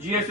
GS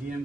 GM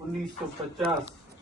1950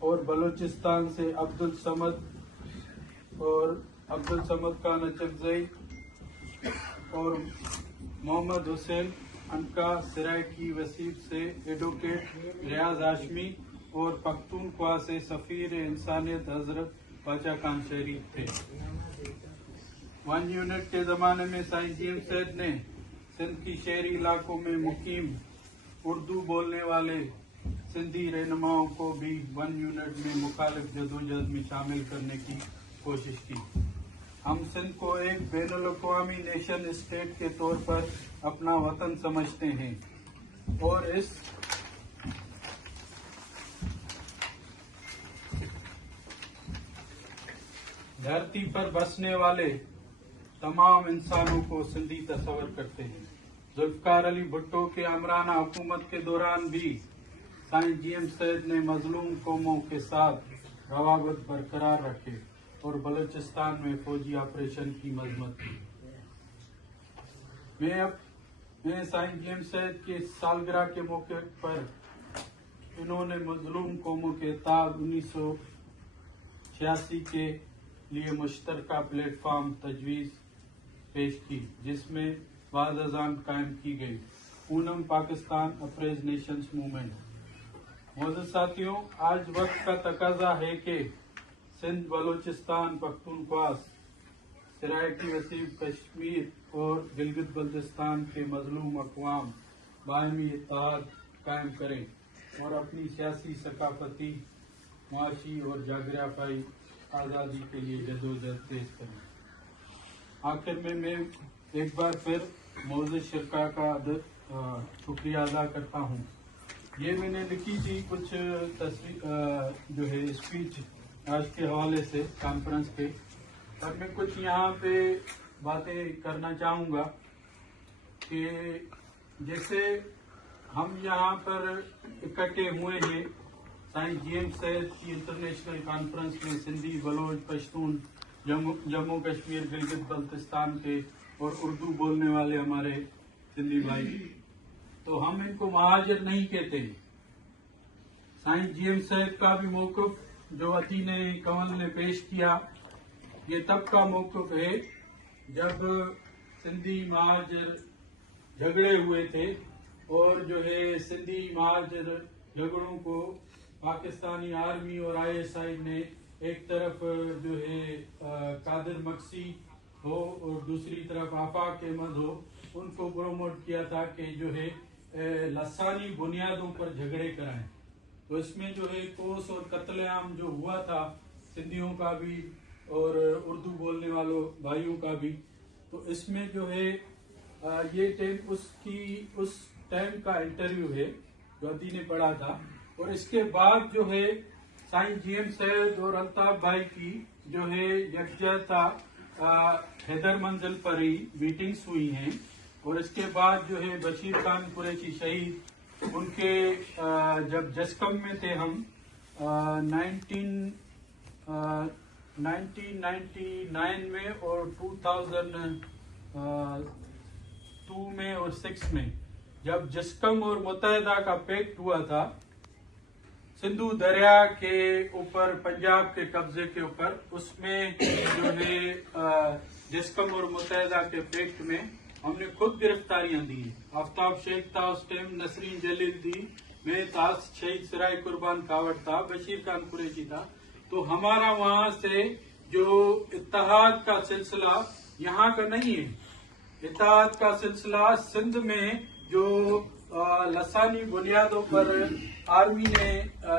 اور بلوچستان سے عبدالصمد خان اچکزئی اور محمد حسین انکا سرائکی وسیب سے ایڈوکیٹ ریاض ہاشمی اور پختونخوا سے سفیر انسانیت حضرت باچا خان شریف تھے۔ 1 یونٹ کے زمانے میں سائیں جی ایم سید نے سندھ کی شہری علاقوں میں مقیم اردو بولنے والے سندھی رہنماؤں کو بھی 1 یونٹ میں مخالف جدوجہد میں شامل کرنے کی کوشش کی۔ ہم سندھ کو ایک بین الاقوامی نیشن اسٹیٹ کے طور پر اپنا وطن سمجھتے ہیں اور اس دھرتی پر بسنے والے تمام انسانوں کو سندھی تصور کرتے ہیں۔ ذوالفقار علی بھٹو کے آمرانہ حکومت کے دوران بھی سائیں جی ایم سید نے مظلوم قوموں کے ساتھ روابط برقرار رکھے اور بلوچستان میں فوجی آپریشن کی مذمت کی۔ میں سائیں جی ایم سید کی سالگرہ کے موقع پر انہوں نے مظلوم قوموں کے اتحاد 1986 کے لیے مشترکہ پلیٹ فارم تجویز پیش کی، جس میں بعض ازاں قائم کی گئی Poonam Pakistan appraise nations movement. معزز ساتھیوں، آج وقت کا تقاضا ہے کہ سندھ، بلوچستان، پختونخوا، سرائکی وسیع کشمیر اور گلگت بلتستان کے مظلوم اقوام باہمی اتحاد قائم کریں اور اپنی سیاسی، ثقافتی، معاشی اور جغرافیائی آزادی کے لیے جدوجہد تیز کریں۔ آخر میں ایک بار پھر معزز شرکاء کا شکریہ ادا کرتا ہوں۔ یہ میں نے لکھی تھی کچھ اسپیچ آج کے حوالے سے کانفرنس کے، اور میں کچھ یہاں پہ باتیں کرنا چاہوں گا کہ جیسے ہم یہاں پر اکٹھے ہوئے ہیں سائیں جی ایم سید کی انٹرنیشنل کانفرنس میں سندھی، بلوچ، پشتون، جموں کشمیر، گلگت بلتستان کے اور اردو بولنے والے ہمارے سندھی بھائی، تو ہم ان کو مہاجر نہیں کہتے۔ سائیں جی ایم سید کا بھی موقف جو عطی نے کنول نے پیش کیا، یہ تب کا موقف ہے جب سندھی مہاجر جھگڑے ہوئے تھے اور سندھی مہاجر جھگڑوں کو پاکستانی آرمی اور ISI نے ایک طرف قادر مکسی ہو اور دوسری طرف آفاق احمد ہو، ان کو پروموٹ کیا تھا کہ لسانی بنیادوں پر جھگڑے کرائیں۔ تو اس میں کوس اور قتل عام جو ہوا تھا سندھیوں کا بھی اور اردو بولنے والوں بھائیوں کا بھی، تو اس میں یہ ٹائم اس ٹائم کا انٹرویو ہے جو عطی نے پڑھا تھا، اور اس کے بعد سائیں جی ایم سید اور الطاف بھائی کی یکجہتا حیدر منزل پر ہی میٹنگز ہوئی ہیں، اور اس کے بعد بشیر خان قریشی شہید ان کے جب جسکم میں تھے ہم 1999 میں اور 2002 میں اور 6 میں جب جسکم اور متحدہ کا پیکٹ ہوا تھا سندھو دریا کے اوپر، پنجاب کے قبضے کے اوپر، اس میں جسکم اور متحدہ کے پیکٹ میں ہم نے خود گرفتاریاں دی۔ آفتاب شیخ تھا اس ٹائم، نسرین جلیل تھی، میں تھا، شہید سرائے قربان کاوڑ تھا، بشیر خان قریشی تھا۔ تو ہمارا وہاں سے جو اتحاد کا سلسلہ یہاں کا نہیں ہے، اتحاد کا سلسلہ سندھ میں جو لسانی بنیادوں پر آرمی نے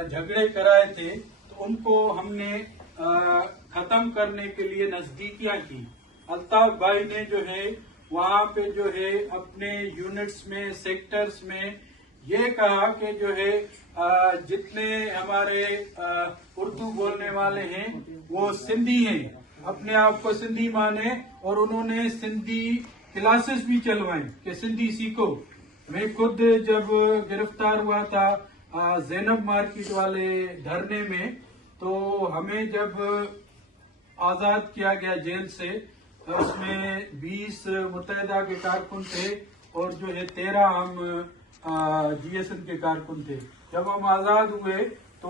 جھگڑے کرائے تھے، تو ان کو ہم نے ختم کرنے کے لیے نزدیکیاں کی۔ الطاف بھائی نے وہاں پہ اپنے یونٹس میں، سیکٹرز میں یہ کہا کہ جتنے ہمارے اردو بولنے والے ہیں وہ سندھی ہیں، اپنے آپ کو سندھی مانے، اور انہوں نے سندھی کلاسز بھی چلوائیں کہ سندھی سیکھو۔ میں خود جب گرفتار ہوا تھا زینب مارکیٹ والے دھرنے میں، تو ہمیں جب آزاد کیا گیا جیل سے، اس میں 20 متحدہ کے کارکن تھے اور 13 ہم GSN کے کارکن تھے۔ جب ہم آزاد ہوئے تو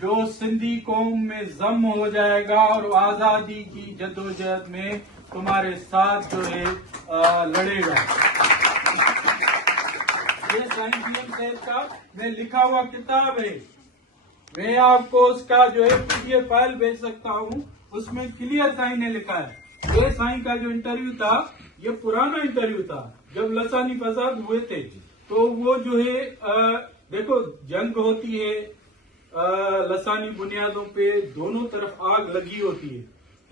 جو سندھی قوم میں ضم ہو جائے گا اور آزادی کی جدوجہد میں تمہارے ساتھ جو ہے لڑے گا. یہ سائیں جی ایم صاحب کا میں لکھا ہوا کتاب ہے. میں آپ کو اس کا جو ہے PDF فائل بھیج سکتا ہوں. اس میں کلیئر سائیں نے لکھا ہے. یہ سائیں کا جو انٹرویو تھا یہ پرانا انٹرویو تھا جب لسانی فساد ہوئے تھے. تو وہ جو ہے دیکھو جنگ ہوتی ہے لسانی بنیادوں پہ دونوں طرف آگ لگی ہوتی ہے.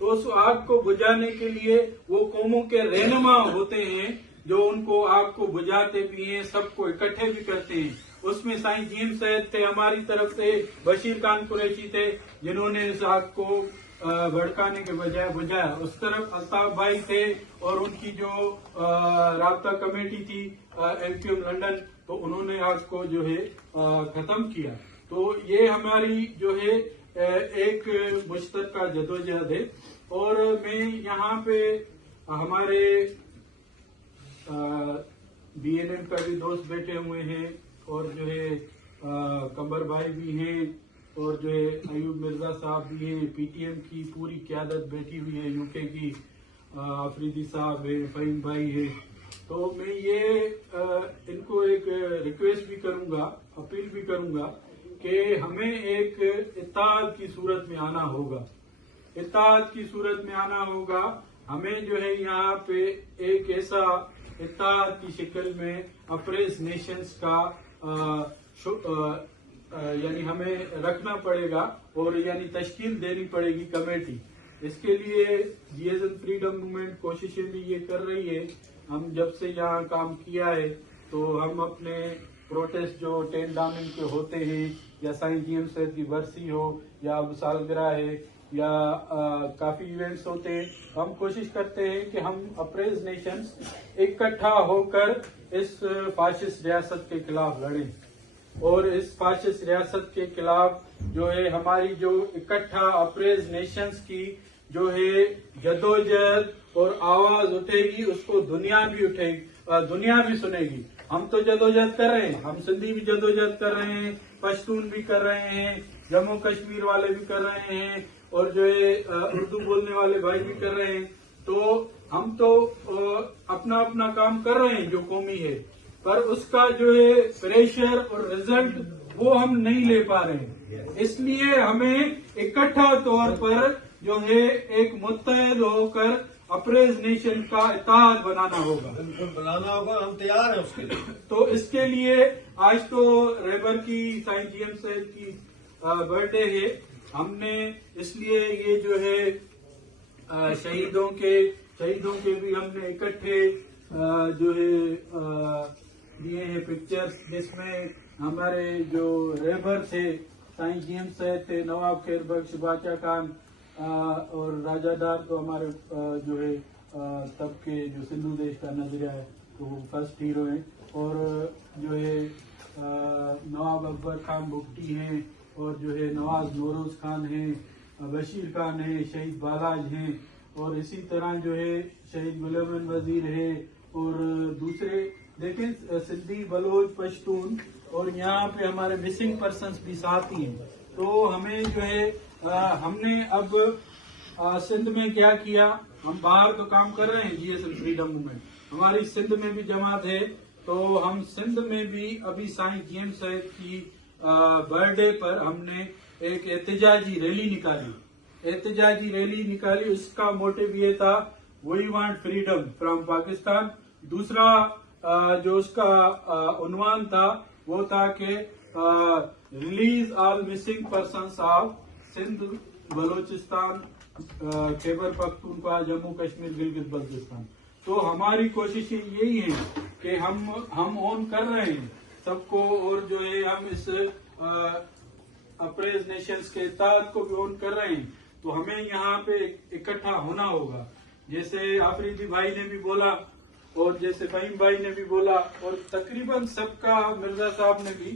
تو اس آگ کو بجھانے کے لیے وہ قوموں کے رہنما ہوتے ہیں جو ان کو آگ کو بجھاتے بھی ہیں, سب کو اکٹھے بھی کرتے ہیں. اس میں سائیں جی ایم صاحب تھے, ہماری طرف سے بشیر خان قریشی تھے جنہوں نے اس آگ کو بھڑکانے کے بجائے بجھایا. اس طرف الطاف بھائی تھے اور ان کی جو رابطہ کمیٹی تھی MQM لنڈن, تو انہوں نے آگ کو جو ہے ختم کیا. تو یہ ہماری جو ہے ایک مشترکہ جدوجہد ہے. اور میں یہاں پہ ہمارے BNM کا بھی دوست بیٹھے ہوئے ہیں اور جو ہے قمر بھائی بھی ہیں اور جو ہے ایوب مرزا صاحب بھی ہیں. PTM کی پوری قیادت بیٹھی ہوئی ہے, UK کی آفریدی صاحب ہے, فہیم بھائی ہے. تو میں یہ ان کو ایک ریکویسٹ بھی کروں گا, اپیل بھی کروں گا کہ ہمیں ایک اتحاد کی صورت میں آنا ہوگا. اتحاد کی صورت میں آنا ہوگا. ہمیں جو ہے یہاں پہ ایک ایسا اتحاد کی شکل میں اپریز نیشنز کا یعنی ہمیں رکھنا پڑے گا اور یعنی تشکیل دینی پڑے گی کمیٹی. اس کے لیے GSM فریڈم موومنٹ کوششیں بھی یہ کر رہی ہے. ہم جب سے یہاں کام کیا ہے تو ہم اپنے پروٹیسٹ جو 10 دامن کے ہوتے ہیں یا سائیں جی ایم صاحب کی برسی ہو یا سالگرہ ہے یا کافی ایونٹس ہوتے ہیں, ہم کوشش کرتے ہیں کہ ہم اپریز نیشنز اکٹھا ہو کر اس فاشسٹ ریاست کے خلاف لڑیں. اور اس فاشسٹ ریاست کے خلاف جو ہے ہماری جو اکٹھا اپریز نیشنز کی جو ہے جدوجہد اور آواز اٹھے گی, اس کو دنیا بھی اٹھے گی, دنیا بھی سنے گی. ہم تو جدوجہد کر رہے ہیں, ہم سندھی بھی جدوجہد کر رہے ہیں, پشتون بھی کر رہے ہیں, جموں کشمیر والے بھی کر رہے ہیں اور جو ہے اردو بولنے والے بھائی بھی کر رہے ہیں. تو ہم تو اپنا اپنا کام کر رہے ہیں جو قومی ہے, پر اس کا جو ہے پریشر اور رزلٹ وہ ہم نہیں لے پا رہے ہیں. اس لیے ہمیں اکٹھا طور پر جو ہے ایک متحد ہو کر اپریز نیشن کا اتحاد بنانا ہوگا. ہم تیار ہیں اس کے لیے. تو اس کے لیے آج تو ریبر کی سائیں جی ایم صاحب کی برتھ ڈے ہے. ہم نے اس لیے یہ جو ہے شہیدوں کے بھی ہم نے اکٹھے جو ہے دیے ہیں پکچرز, جس میں ہمارے جو ریبر تھے سائیں جی ایم صاحب تھے, نواب خیر بخش, باچا خان اور راجہ دار تو ہمارے جو ہے تب کے جو سندھو دیش کا نظریہ ہے تو وہ فرسٹ ہیرو ہیں. اور جو ہے نواب اکبر خان بگٹی ہیں اور جو ہے نواز نوروز خان ہیں, بشیر خان ہیں, شہید بالاج ہیں اور اسی طرح جو ہے شہید غلام وزیر ہے اور دوسرے دیکھیں سندھی, بلوچ, پشتون اور یہاں پہ ہمارے مسنگ پرسنس بھی ساتھی ہیں. تو ہمیں جو ہے ہم نے اب سندھ میں کیا کیا, ہم باہر تو کام کر رہے ہیں GSM فریڈم موومنٹ, ہماری سندھ میں بھی جماعت ہے. تو ہم سندھ میں بھی ابھی سائیں جی ایم صاحب کی برتھ ڈے پر ہم نے ایک احتجاجی ریلی نکالی. اس کا موٹیو یہ تھا we want freedom from Pakistan. دوسرا جو اس کا عنوان تھا وہ تھا کہ release all missing persons of Sindh, Balochistan, Khyber Pakhtunkhwa, Jammu Kashmir, Gilgit Baltistan. تو ہماری کوششیں یہی ہیں کہ ہم اون کر رہے ہیں سب کو اور جو ہے ہم اس اپریز نیشنز کے اتحاد کو بھی اون کر رہے ہیں. تو ہمیں یہاں پہ اکٹھا ہونا ہوگا, جیسے آفریدی بھائی نے بھی بولا اور جیسے فہیم بھائی نے بھی بولا اور تقریباً سب کا, مرزا صاحب نے بھی,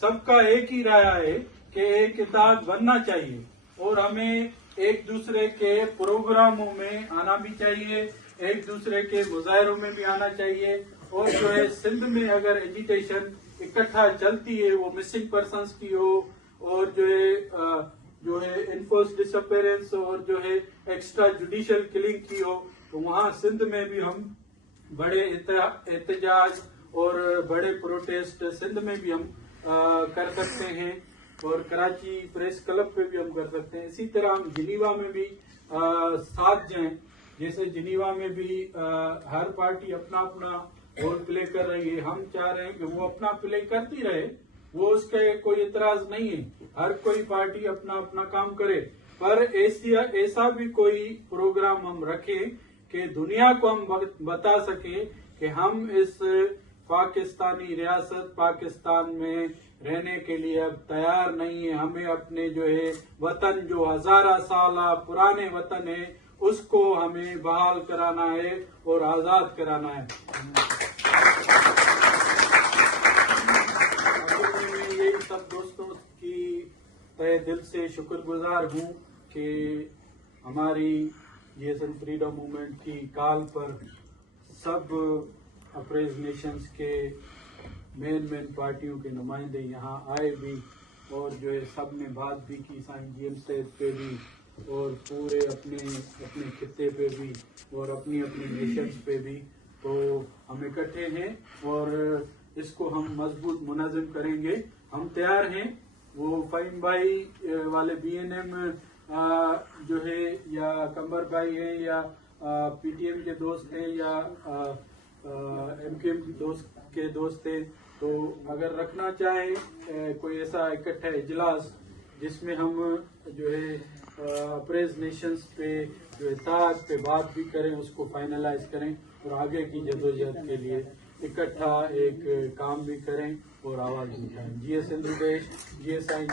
سب کا ایک ہی رائے ہے کہ ایک اتحاد بننا چاہیے اور ہمیں ایک دوسرے کے پروگراموں میں آنا بھی چاہیے, ایک دوسرے کے مظاہروں میں بھی آنا چاہیے. اور جو ہے سندھ میں اگر ایجیٹیشن اکٹھا چلتی ہے وہ مسنگ پرسنس کی ہو اور جو ہے انفورس ڈسپیرنس اور جو ہے ایکسٹرا جوڈیشل کلنگ کی ہو، تو وہاں سندھ میں بھی ہم بڑے احتجاج اور بڑے پروٹیسٹ سندھ میں بھی ہم کر سکتے ہیں، اور کراچی پریس کلب پہ بھی ہم کر سکتے ہیں. اسی طرح ہم جنیوا میں بھی ساتھ جائیں. جیسے جنیوا میں بھی ہر پارٹی اپنا اپنا رول پلے کر رہی ہے، ہم چاہ رہے ہیں کہ وہ اپنا پلے کرتی رہے، وہ اس کا کوئی اعتراض نہیں ہے، ہر کوئی پارٹی اپنا اپنا کام کرے، پر ایسا بھی کوئی پروگرام ہم رکھیں کہ دنیا کو ہم بتا سکیں کہ ہم اس پاکستانی ریاست پاکستان میں رہنے کے لیے اب تیار نہیں ہے. ہمیں اپنے جو ہے وطن جو ہزارہ سالہ پرانے وطن ہے اس کو ہمیں بحال کرانا ہے اور آزاد کرانا ہے. میں یہی سب دوستوں کی تہ دل سے شکر گزار ہوں کہ ہماری GSN فریڈم موومنٹ کی کال پر سب اپریز نیشنز کے مین پارٹیوں کے نمائندے یہاں آئے بھی، اور جو ہے سب نے بات بھی کی سائنس جی ایم صاحب پہ بھی، اور پورے اپنے خطے پہ بھی، اور اپنی نیشنز پہ بھی. تو ہم اکٹھے ہیں اور اس کو ہم مضبوط منظم کریں گے. ہم تیار ہیں. وہ فہیم بھائی والے BNM جو ہے یا کمبر بھائی ہیں یا PTM کے دوست ہیں یا MQM کے دوست ہیں، تو اگر رکھنا چاہیں کوئی ایسا اکٹھا اجلاس جس میں ہم جو ہے اپریز نیشنز پہ جو اتحاد پہ بات بھی کریں، اس کو فائنلائز کریں اور آگے کی جدوجہد کے لیے اکٹھا ایک کام بھی کریں اور آواز بھی اٹھائیں. GSN دیش GSI